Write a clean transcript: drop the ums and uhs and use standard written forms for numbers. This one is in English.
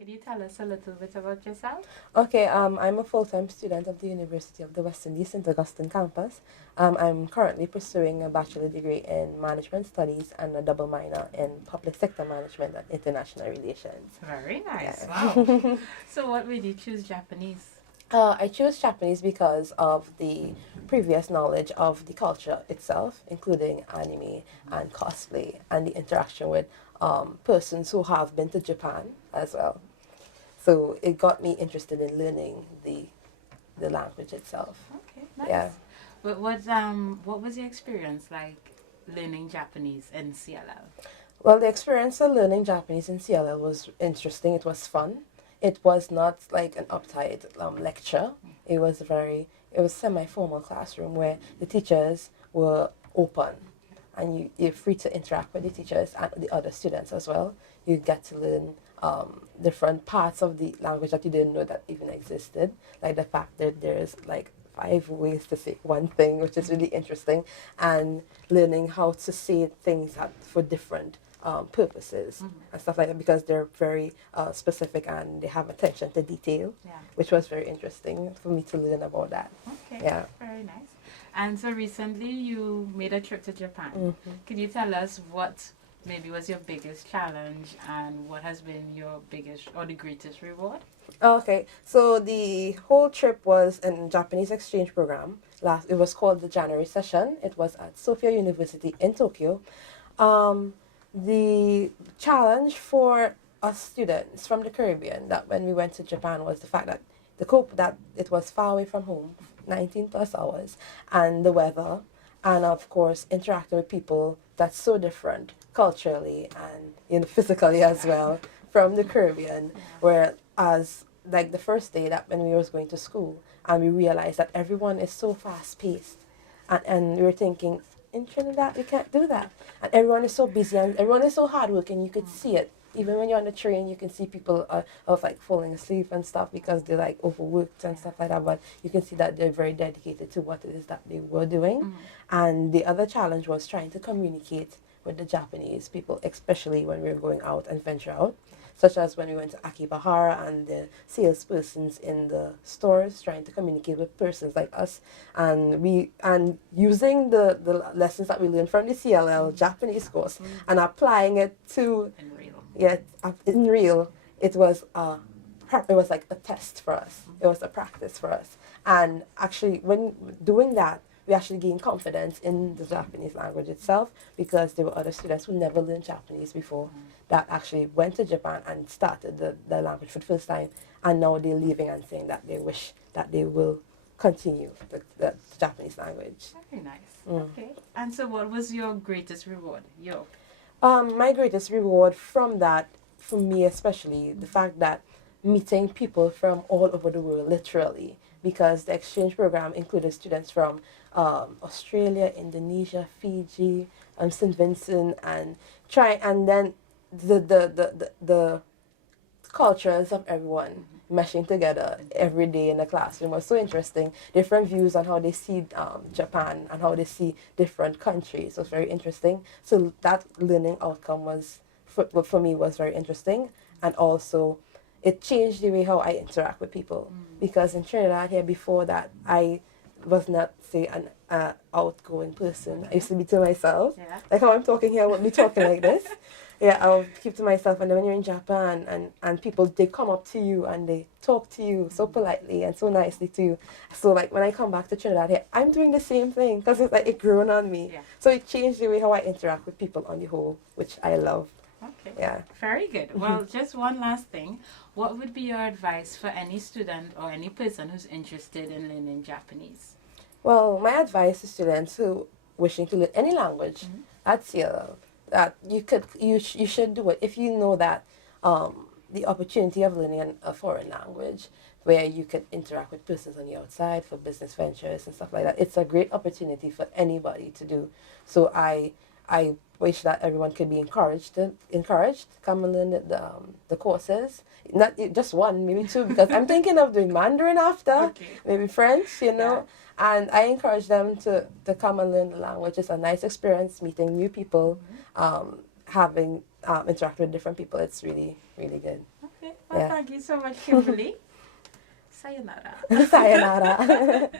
Can you tell us a little bit about yourself? Okay, I'm a full-time student of the University of the West Indies St. Augustine campus. I'm currently pursuing a bachelor degree in management studies and a double minor in public sector management and international relations. Very nice. Wow. Yeah. So, what made you choose Japanese? I chose Japanese because of the previous knowledge of the culture itself, including anime and cosplay, and the interaction with persons who have been to Japan as well. So it got me interested in learning the language itself. Okay, nice. Yeah. But what was your experience like learning Japanese in CLL? Well, the experience of learning Japanese in CLL was interesting. It was fun. It was not like an uptight lecture. It was semi-formal classroom where the teachers were open and you're free to interact with the teachers and the other students as well. You get to learn different parts of the language that you didn't know that even existed, like the fact that there's like 5 ways to say one thing, which is really interesting, and learning how to say things for different purposes and stuff like that because they're very specific and they have attention to detail, Yeah. which was very interesting for me to learn about that. Okay. Yeah. Very nice. And so recently you made a trip to Japan. Mm-hmm. Could you tell us what maybe was your biggest challenge and what has been your biggest or the greatest reward? Okay, so the whole trip was a Japanese exchange program. It was called the January session. It was at Sophia University in Tokyo. Um, the challenge for us students from the Caribbean that when we went to Japan was the fact that that it was far away from home, 19 plus hours, and the weather, and of course interacting with people that's so different culturally and physically as well from the Caribbean, whereas like the first day that when we was going to school and we realized that everyone is so fast paced and we were thinking in Trinidad we can't do that, and everyone is so busy and everyone is so hardworking. You could see it even when you're on the train. You can see people of like falling asleep and stuff because they're like overworked and stuff like that, but you can see that they're very dedicated to what it is that they were doing. And the other challenge was trying to communicate with the Japanese people, especially when we were going out and venture out, such as when we went to Akibahara and the salespersons in the stores trying to communicate with persons like us, and using the lessons that we learned from the CLL Japanese course and applying it to In real. in real. It was it was like a test for us. It was a practice for us, and actually when doing that we actually gained confidence in the Japanese language itself because there were other students who never learned Japanese before that actually went to Japan and started the language for the first time, and now they're leaving and saying that they wish that they will continue the Japanese language. Very nice. Okay. And so what was your greatest reward? My greatest reward from that, for me especially, the fact that meeting people from all over the world, literally, because the exchange program included students from Australia, Indonesia, Fiji, St. Vincent, and then the cultures of everyone meshing together every day in the classroom was so interesting. Different views on how they see Japan and how they see different countries was very interesting. So that learning outcome was for me was very interesting, and also it changed the way how I interact with people because in Trinidad here before that I was not say an outgoing person. I used to be to myself, like how I'm talking here. I wouldn't be talking like this. Yeah, I'll keep to myself. And then when you're in Japan and people, they come up to you and they talk to you so politely and so nicely to you. So like when I come back to Trinidad here, I'm doing the same thing because it's like it grown on me. Yeah. So it changed the way how I interact with people on the whole, which I love. Okay. Yeah. Very good. Well, just one last thing. What would be your advice for any student or any person who's interested in learning Japanese? Well, my advice to students who wishing to learn any language at CLL, that you should do it if you know that the opportunity of learning a foreign language where you could interact with persons on the outside for business ventures and stuff like that. It's a great opportunity for anybody to do. So I wish that everyone could be encouraged to come and learn the courses. Not just one, maybe two, because I'm thinking of doing Mandarin after, maybe French, And I encourage them to come and learn the language. It's a nice experience, meeting new people, having interact with different people. It's really, really good. Okay. Well, Yeah. thank you so much, Kimberly. Sayonara. Sayonara.